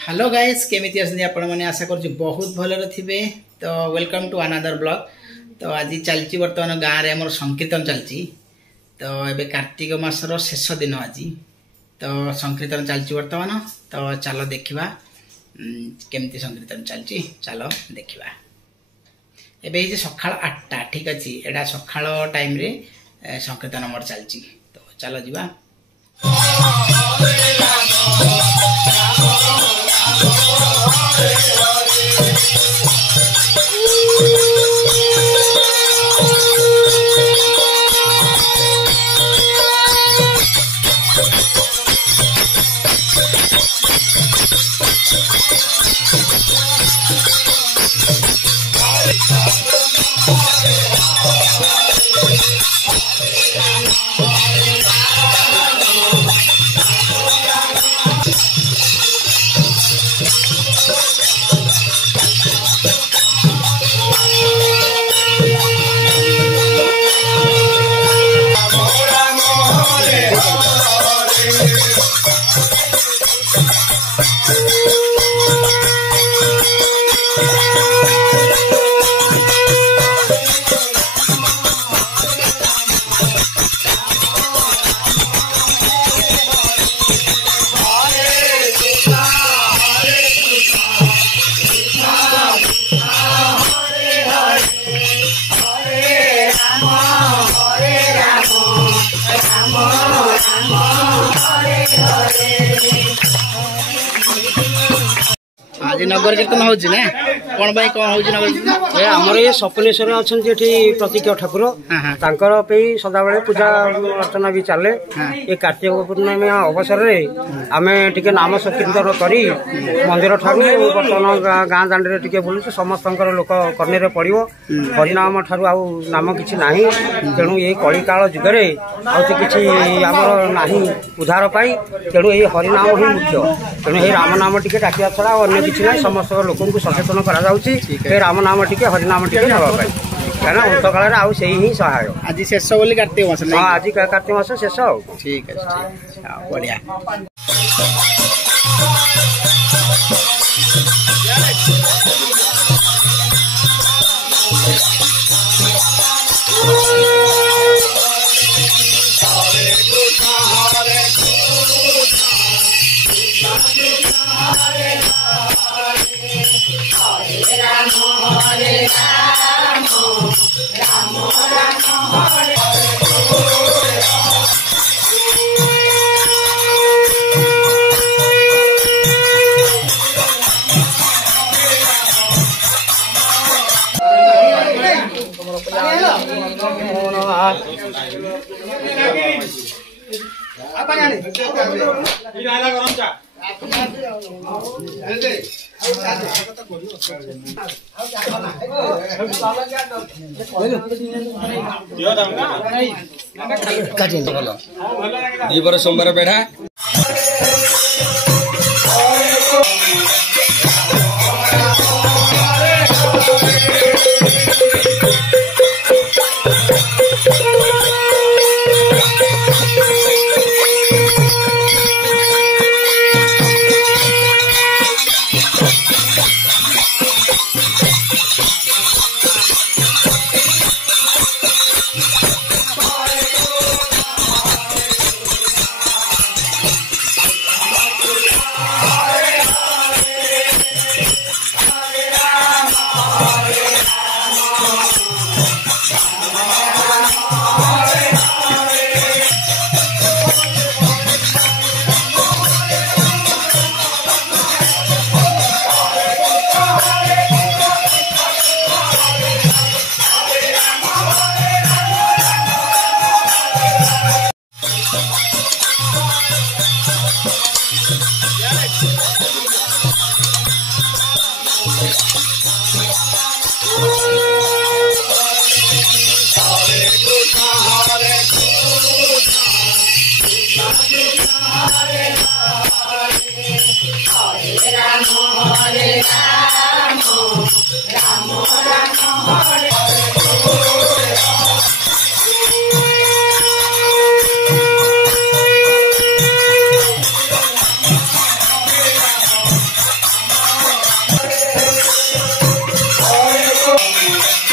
Hello guys केमिति आछन आपण माने आशा करछु बहुत भलर थिबे। तो वेलकम टू अनदर ब्लॉग। तो आज चलची वर्तमान गाँव रे हमर संकीर्तन चलची। तो एबे कार्तिक मासर शेष दिन आज तो संकीर्तन चलची वर्तमान। तो चलो देखिबा केमिति संकीर्तन चलची, चलो देखिबा। एबे जे सकाळ 8टा ठीक अछि, एडा सकाळ टाइम रे संकीर्तन हमर चलची। तो चलो जिबा। आज नगर कीर्तन हो कौन भाई कौन हो नगर कीर्तन आमर ये सपनेश्वर अच्छा प्रतीक्ष ठाकुर तांकर सदा बेले पूजा अर्चना भी चले। ये कार्तिक पूर्णिमा अवसर में आम टे नाम संकीर्तन करी मंदिर ठारू बर्तमान गाँ दाण्ड टे बुलूँ समस्त लोक कर्णे पड़ो हरिनाम ठारू आउ नाम कि ना तेणु ये कलिकाल जुगे कि आमर ना उद्धार पाई तेणु ये हरिनाम ही मुख्य। तेणु ये राम नाम टे डाकिया छड़ा अन्य किसी ना समस्त लोक सचेतन करा राम नाम टे हरिनाम टे नापाई कहना अंत काल आउ से ही सहाय। आज शेष बोली कार्तिक मास हाँ आज कार्तिक मास शेष हो ठीक है बढ़िया। सोमवार बेढ़ा ଜୟ